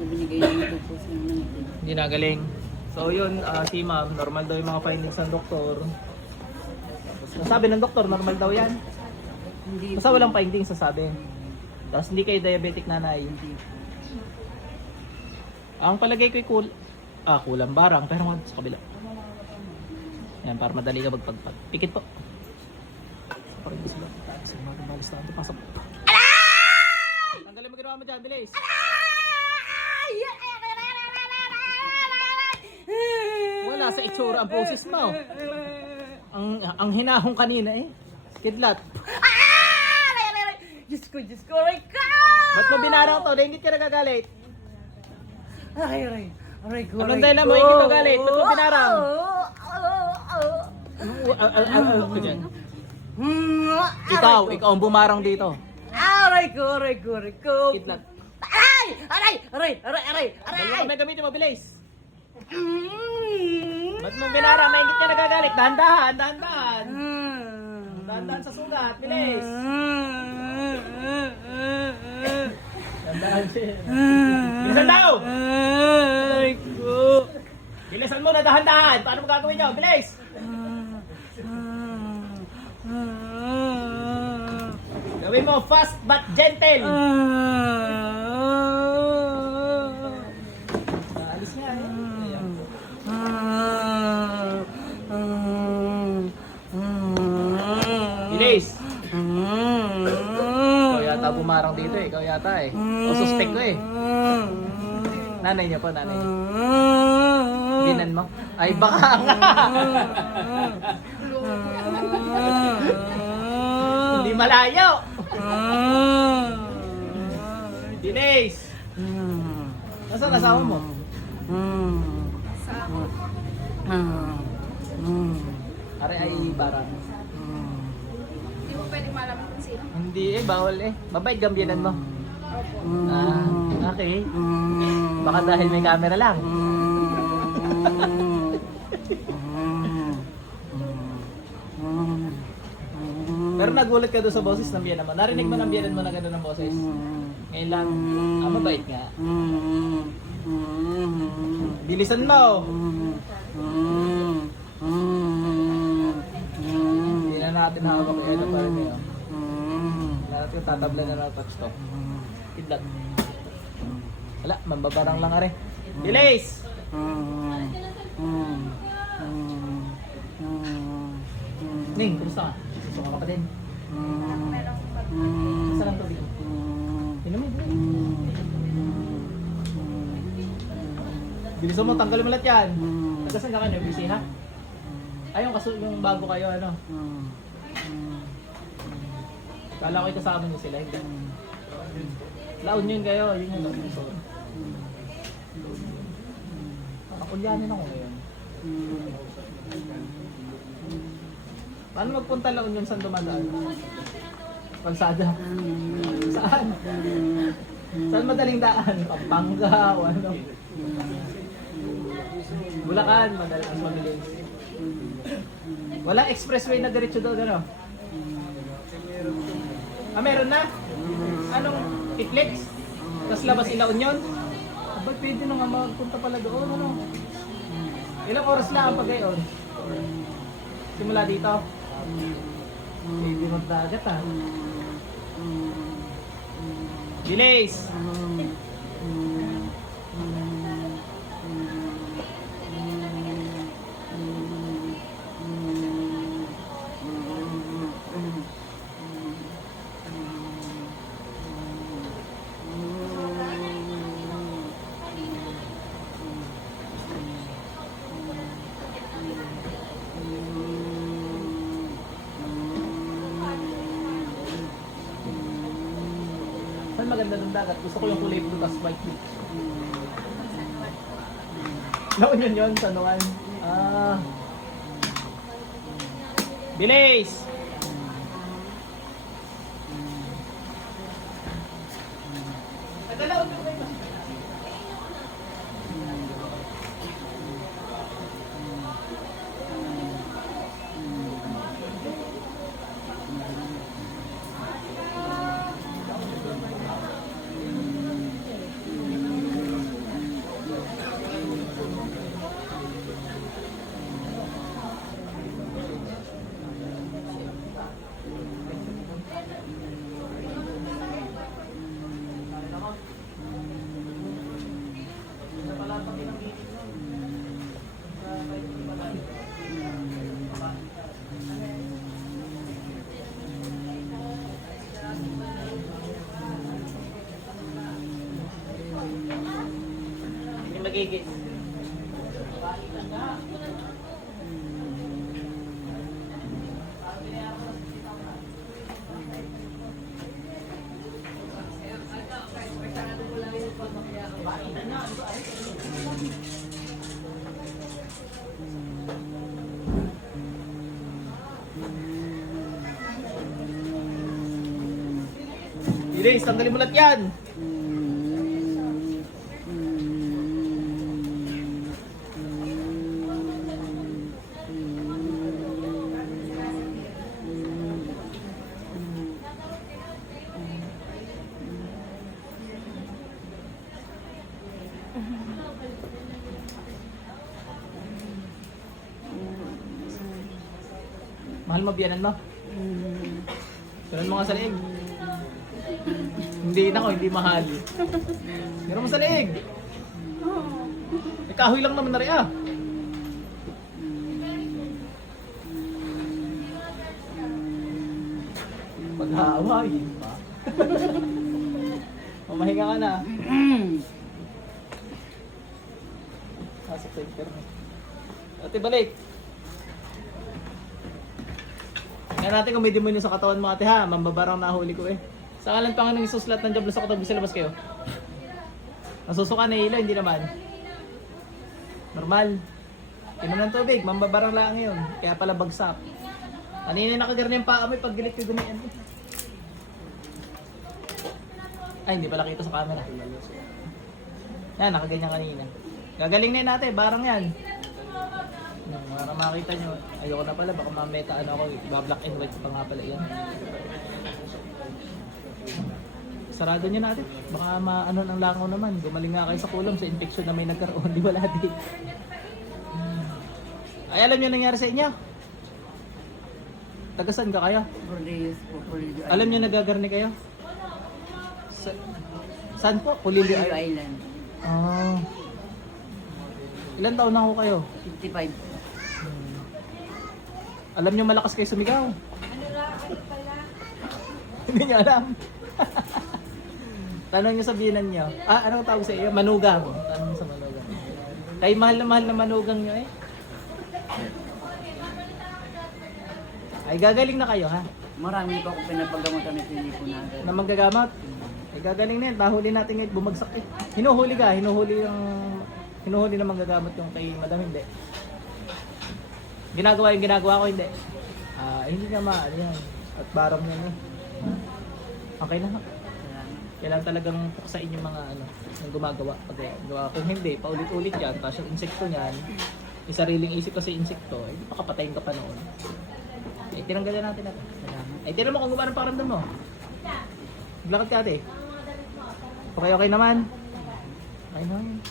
Binigay niyo po sa mga Hindi nagaling. So yun, si ma'am, normal daw yung mga findings ng doktor. Nasabi ng doktor, normal daw yan. Hindi Basta walang findings, sasabi. Tapos hindi kayo diabetic nanay. Ang palagay ko'y kulang barang, pero sa kabila. Yan, para madali ka magpagpag. Pikit po. Pakit mo sila. Sige, mabalis na ito. Pasok. Aray! Tanggalin mo ginawa mo dyan, bilis. Wala sa itsura ang boses mo. Ang hinahong kanina eh. Kidlat. Diyos ko, aray ka! Ba't mo binarang to? Naingit ka nagagalit. Aray ko, Anong dahilan mo? Ingit o galit? Ba't mo binarang? Ikaw ang bumarang dito. Aray ko. Kidlat. Aray! Dalawa kami gamitin mo, bilis. Ba't mo binarang? Naingit ka nagagalit. Dahan-dahan. Dahan-dahan sa sugat, bilis. Dahan-dahan siya. Bilisan daw! Aray ko. Bilisan mo na dahan-dahan. Paano mo gagawin nyo? Bilis! Gawin mo fast but gentle. Alis nga eh. Bilis! Ikaw yata bumarang dito eh. Ikaw yata eh. O suspect ko eh. Nanay niya po, nanay niya. Binan mo? Ay baka nga. Hindi malayo. Bilis! Nasaan asawa mo? Are ay barang. Hindi mo pwede malaman kung sino. Hindi eh, bawal eh. Mabait gambyanan mo. Okay. Baka dahil may camera lang. Pero nagulat ka doon sa boses ng biyanan mo. Narinig mo ng biyanan mo na gano'n ng boses. Ngayon lang, mabait nga. Bilisan mo! Hindi na natin hawak yung ano pa rin yun. Hindi na natin tatabla na ng touch to. Kidlat. Wala, mambabarang lang are. Bilis! Ning, kumusta ka? Gusto ka pa din? Saan ang tubig? Tingnan mo. Bilisan mo, tanggalin mo lahat yan. Nagkasan ka kanyo, busy ha? Ay, yung bago kayo, ano? Kala ko kasama nyo sila, hindi. Laon yun kayo, yun yung laon. Kakulyanin ako ngayon. Paano magpunta laon yun, saan dumadaan? Kalsada. Saan? Saan madaling daan? Pampanga o ano? Bulacan, madaling mas mabilis. Walang expressway na diretso doon, ano? Meron na? Anong Itlex? Tapos labas ilaon yun? Ba't pwede na nga magpunta pala doon, ano? Ilang oras lang ang pag-ayon? Simula dito? Hindi magdagat ah. Bilis! Saan maganda ng dagat? Gusto ko yung kulay blue tas white beach. Laon yun San Juan. Bilis! Nagalaon yun ba? nagigis. Iris, tanggalin mo lahat yan. Mahal mo biyanan mo? Ganun mo nga sa liig. Hindi na ko, hindi mahal. Ganun mo sa liig. Eh, kahoy lang naman na rin ah. Pag-hawain pa. Mamahinga ka na. Nasa paper mo. Ate, balik. Tingnan natin kung may demonyo sa katawan mo ate ha. Mambabarang nahuli ko eh. Sa kalan pa nga ng isuslat ng Diablo sa katawan, bisa labas kayo. Nasusuka na ilo, hindi naman. Normal. Inom ng tubig, mambabarang lang yun. Kaya pala bagsak. Kanina nakagarna yung paa mo, pag gilit ko gumiyan. Ay, hindi pala kita sa camera. Yan, nakaganyan kanina. Gagaling na yun natin, barang yan. Para makita nyo, ayoko na pala, baka mameta ano ako, black and white pa nga pala yan. Sarado nyo natin, baka maano ng langaw naman, gumaling nga kayo sa kulong sa infection na may nagkaroon, di wala din. Ay, alam nyo nangyari sa inyo? Tagasan ka kaya? Alam nyo nagagarni kayo? Saan po? Pulili Island. Ah. Ilan taon na ako kayo? 55. Alam nyo malakas kayo sumigaw? Hindi nyo alam. Tanong nyo sa binan nyo. Ah, anong tawag sa iyo? Manugang. Tanong nyo sa manugang. Kay mahal na manugang nyo eh. Ay, gagaling na kayo ha? Marami pa akong pinapagamutan ng Pilipo na. Na manggagamot. Ay, gagaling na yan. Pahuli natin ngayon, bumagsak eh. Hinuhuli ka, hinuhuli na manggagamot yung kay madam, hindi. Ginagawa yung ginagawa ko, hindi. Hindi na ano yan. At baram yan eh. Okay na. Kailangan talagang puksain yung mga ano, yung gumagawa. Pag gawa. Kung hindi, paulit-ulit yan. Tapos yung insekto niyan, yung sariling isip kasi insekto, eh, di pa kapatayin ka pa noon. Eh, tinanggalan natin natin. Eh, tinan mo kung gumana ang pakiramdam mo. Maglakad ka ate. Okay naman. Okay naman.